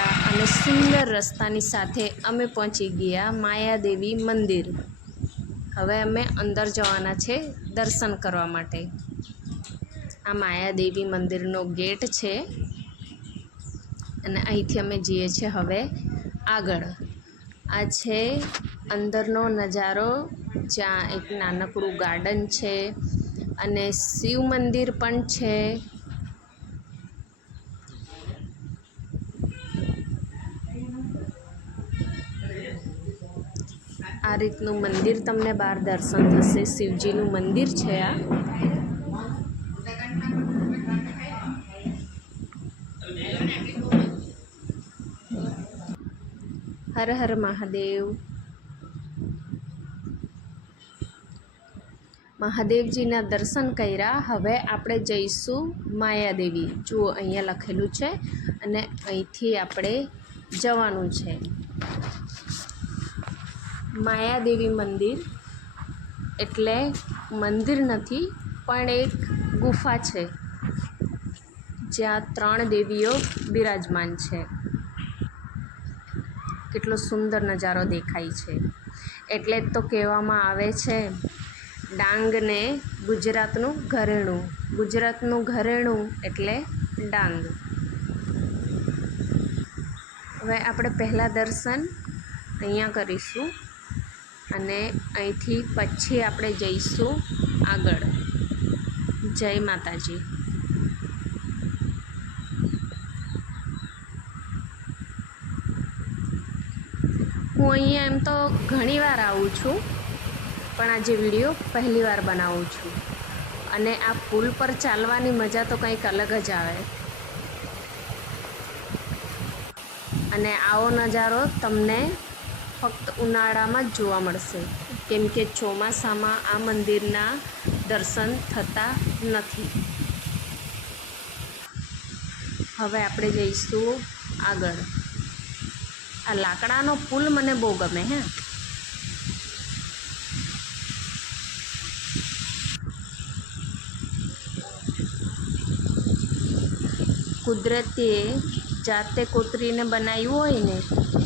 સારા અને સુંદર રસ્તાની સાથે અમે પહોંચી ગયા માયાદેવી મંદિર। હવે અમે અંદર જવાના છે દર્શન કરવા માટે। આ માયાદેવી મંદિરનો ગેટ છે અને અહીંથી અમે જઈએ છીએ હવે આગળ। આ છે અંદરનો નજારો, જ્યાં એક નાનકડું ગાર્ડન છે અને શિવ મંદિર પણ છે। આ રીતનું મંદિર તમને બહાર દર્શન થશે। શિવજીનું મંદિર છે આ। હર હર મહાદેવ। મહાદેવજીના દર્શન કર્યા। હવે આપણે જઈશું માયાદેવી। જુઓ અહીંયા લખેલું છે અને અહીંથી આપણે જવાનું છે। માયાદેવી મંદિર એટલે મંદિર નથી પણ એક ગુફા છે, જ્યાં 3 દેવીઓ બિરાજમાન છે। કેટલો સુંદર નજારો દેખાય છે। એટલે જ તો કહેવામાં આવે છે, ડાંગને ગુજરાતનું ઘરેણું। ગુજરાતનું ઘરેણું એટલે ડાંગ। હવે આપણે પહેલાં દર્શન અહીંયા કરીશું અને અહીંથી પછી આપણે જઈશું આગળ। જય માતાજી। હું અહીંયા એમ તો ઘણીવાર આવું છું, પણ આજે વિડીયો પહેલી વાર બનાવું છું અને આ પુલ પર ચાલવાની મજા તો કંઈક અલગ જ આવે। અને આવો નજારો તમને ફક્ત ઉનાળામાં જ જોવા મળશે, કેમ કે ચોમાસામાં આ મંદિરના દર્શન થતા નથી। હવે આપણે જઈશું આગળ। આ લાકડાનો પુલ મને બહુ ગમે હે। કુદરતે જાતે કોતરીને બનાવ્યું હોય ને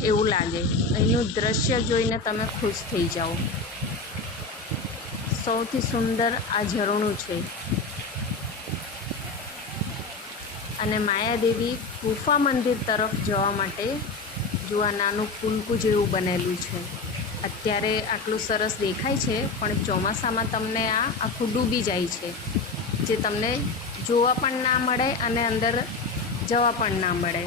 એવું લાગે। અહીંનું દ્રશ્ય જોઈને તમે ખુશ થઈ જાઓ। સૌથી સુંદર આ ઝરણું છે અને માયાદેવી ગુફા મંદિર તરફ જવા માટે જો આ નાનું પુલકું જેવું બનેલું છે। અત્યારે આટલું સરસ દેખાય છે, પણ ચોમાસામાં તમને આ આખું ડૂબી જાય છે, જે તમને જોવા પણ ના મળે અને અંદર જવા પણ ના મળે।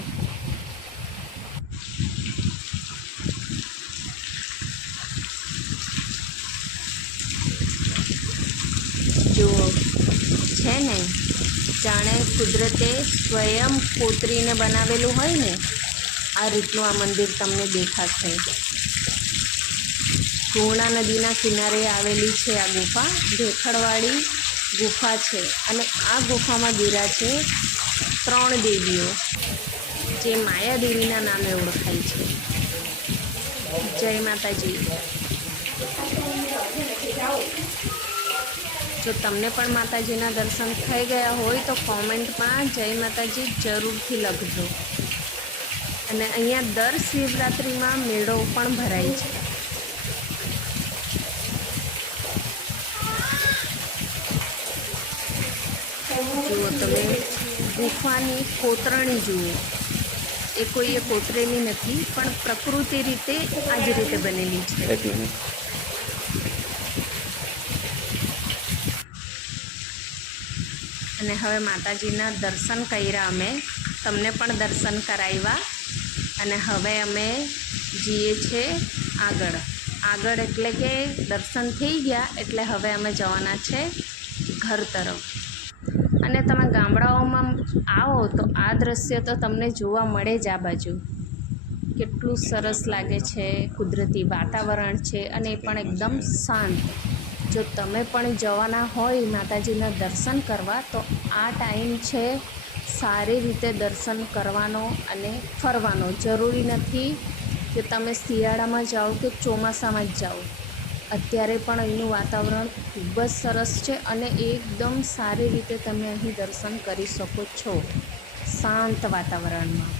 જુઓ છે ને, જાણે કુદરતે સ્વયં કોતરીને બનાવેલું હોય ને આ રીતનું આ મંદિર તમને દેખાશે। પૂર્ણા નદીના કિનારે આવેલી છે આ ગુફા। ભેખડવાળી ગુફા છે અને આ ગુફામાં બિરાજે 3 દેવીઓ, જે માયાદેવીના નામે ઓળખાય છે। જય માતાજી। જો તમને પણ માતાજીના દર્શન થઈ ગયા હોય તો કોમેન્ટમાં જય માતાજી જરૂરથી લખજો। અને અહીંયા દર શિવરાત્રિમાં મેળો પણ ભરાય છે। જુઓ તમે ગુફાની કોતરણી જુઓ, એ કોઈએ કોતરેલી નથી, પણ પ્રકૃતિ રીતે આ જ રીતે બનેલી છે। અને હવે માતાજીના દર્શન કર્યા અમે, તમને પણ દર્શન કરાવ્યા અને હવે અમે જઈએ છીએ આગળ એટલે કે દર્શન થઈ ગયા એટલે હવે અમે જવાના છે ઘર તરફ। અને તમે ગામડાઓમાં આવો તો આ દ્રશ્ય તો તમને જોવા મળે જ આ બાજુ। કેટલું સરસ લાગે છે, કુદરતી વાતાવરણ છે અને એ પણ એકદમ શાંત। જો તમે પણ જવાના હોય માતાજીના દર્શન કરવા તો આ ટાઈમ છે સારી રીતે દર્શન કરવાનો અને ફરવાનો। જરૂરી નથી કે તમે શિયાળામાં જાઓ કે ચોમાસામાં જ જાઓ। અત્યારે પણ અહીંનું વાતાવરણ ખૂબ જ સરસ છે અને એકદમ સારી રીતે તમે અહીં દર્શન કરી શકો છો શાંત વાતાવરણમાં।